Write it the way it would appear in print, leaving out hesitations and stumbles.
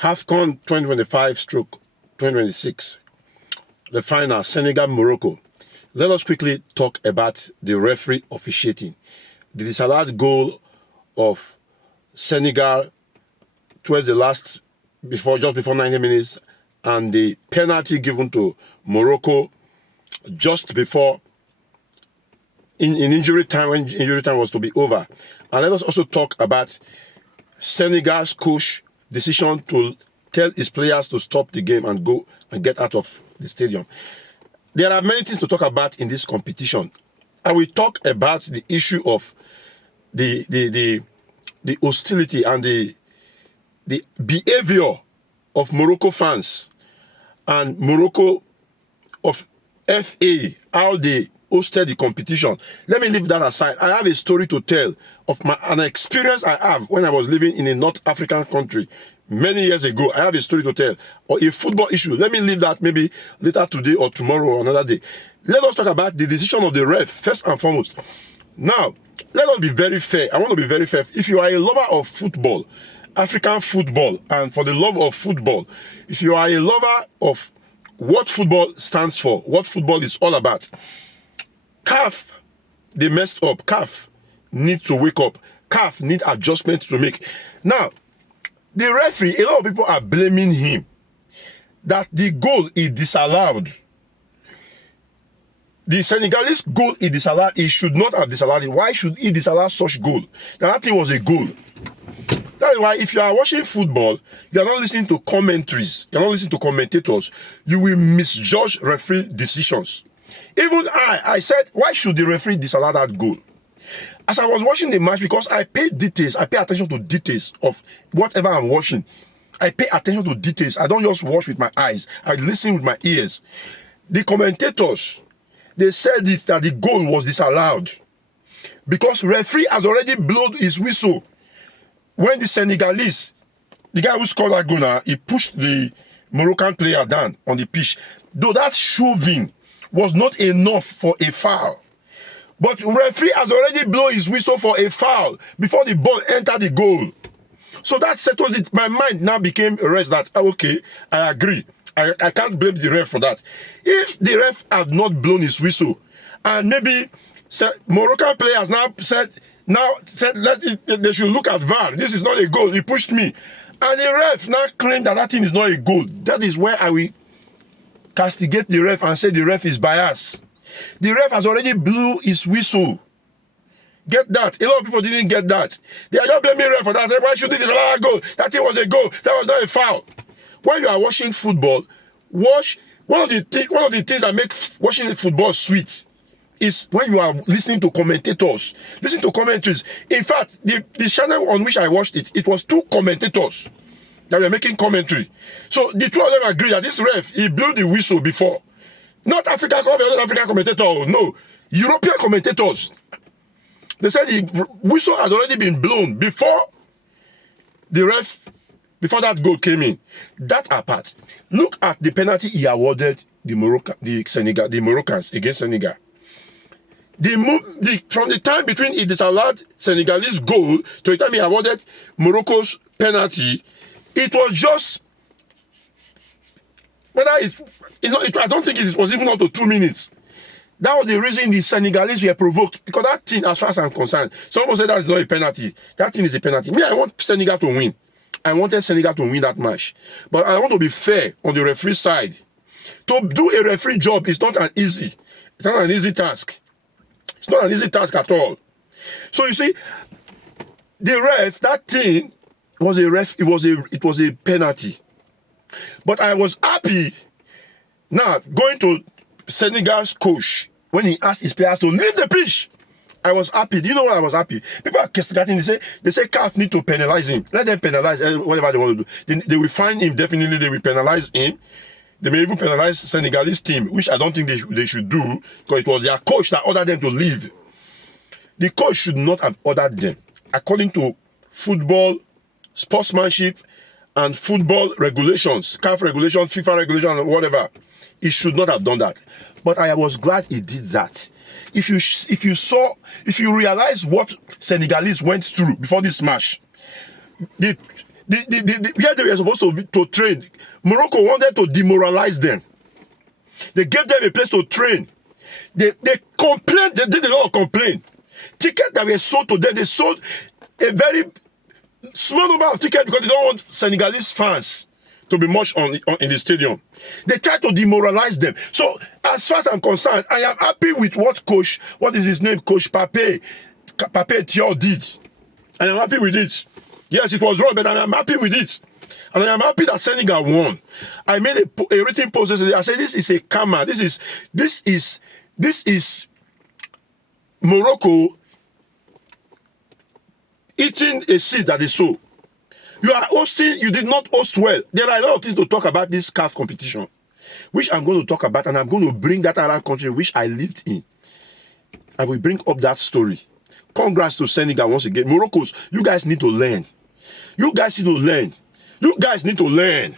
AFCON 2025/2026, the final, Senegal-Morocco. Let us quickly talk about the referee officiating. The disallowed goal of Senegal towards the last, just before 90 minutes, and the penalty given to Morocco just before in injury time, when injury time was to be over. And let us also talk about Senegal's coach decision to tell his players to stop the game and go and get out of the stadium. There are many things to talk about in this competition. I will talk about the issue of the hostility and the behavior of Morocco fans and Morocco of FA, how they hosted the competition. Let me leave that aside. I have a story to tell of an experience I have when I was living in a North African country many years ago. I have a story to tell, or a football issue. Let me leave that maybe later today or tomorrow or another day. Let us talk about the decision of the ref first and foremost. Now, let us be very fair. I want to be very fair. If you are a lover of football, African football, and for the love of football, if you are a lover of what football stands for, what football is all about, CAF, they messed up. CAF need to wake up. CAF need adjustments to make. Now, the referee, a lot of people are blaming him that the goal is disallowed. The Senegalese goal is disallowed. He should not have disallowed it. Why should he disallow such goal? That thing was a goal. That is why if you are watching football, you are not listening to commentaries, you are not listening to commentators, you will misjudge referee decisions. Even I said, why should the referee disallow that goal? As I was watching the match, because I pay details, I pay attention to details of whatever I'm watching. I pay attention to details. I don't just watch with my eyes. I listen with my ears. The commentators, they said that the goal was disallowed because referee has already blown his whistle. When the Senegalese, the guy who scored that goal now, he pushed the Moroccan player down on the pitch. Though that shoving was not enough for a foul. But referee has already blown his whistle for a foul before the ball entered the goal. So that settles it. My mind now became a rest that, okay, I agree. I can't blame the ref for that. If the ref had not blown his whistle, and maybe Moroccan players now said they should look at VAR. This is not a goal. He pushed me. And the ref now claimed that thing is not a goal. That is where I will castigate the ref and say the ref is biased. The ref has already blew his whistle. Get that? A lot of people didn't get that. They are just blaming ref for that. Why should this allow a goal? That thing was a goal. That was not a foul. When you are watching football, watch one of the things that make watching football sweet is when you are listening to commentators, listen to commentaries. In fact, the channel on which I watched it, it was two commentators that were making commentary. So the two of them agree that this ref, he blew the whistle before. Not African commentator, no. European commentators. They said the whistle has already been blown before the ref, before that goal came in. That apart, look at the penalty he awarded the Moroccans against Senegal. From the time between he disallowed Senegalese goal to the time he awarded Morocco's penalty, it was just, I don't think it was even up to 2 minutes. That was the reason the Senegalese were provoked, because that thing, as far as I'm concerned, someone said that is not a penalty. That thing is a penalty. Me, I want Senegal to win. I wanted Senegal to win that match. But I want to be fair on the referee side. To do a referee job is not it's not an easy task. It's not an easy task at all. So you see, the ref, that thing was it was a penalty. But I was happy now going to Senegal's coach when he asked his players to leave the pitch. I was happy. Do you know why I was happy? People are castigating. They say CAF need to penalize him. Let them penalize whatever they want to do. They will find him. Definitely, they will penalize him. They may even penalize Senegalese team, which I don't think they should do, because it was their coach that ordered them to leave. The coach should not have ordered them. According to football, sportsmanship, and football regulations, CAF regulations, FIFA regulations, whatever, he should not have done that. But I was glad he did that. If you realize what Senegalese went through before this match, the where they were supposed to train, Morocco wanted to demoralize them. They gave them a place to train. They complained. They did a lot of complaint. Tickets that were sold to them, they sold a very small number of tickets because they don't want Senegalese fans to be much in the stadium. They tried to demoralize them. So, as far as I'm concerned, I am happy with what Coach Pape Thiaw did. And I'm happy with it. Yes, it was wrong, but I'm happy with it. And I am happy that Senegal won. I made a written post yesterday. I said, this is a karma. This is Morocco eating a seed that they sow. You are hosting, you did not host well. There are a lot of things to talk about this CAF competition, which I'm going to talk about, and I'm going to bring that Arab country which I lived in. I will bring up that story. Congrats to Senegal once again. Morocco's, you guys need to learn. You guys need to learn. You guys need to learn.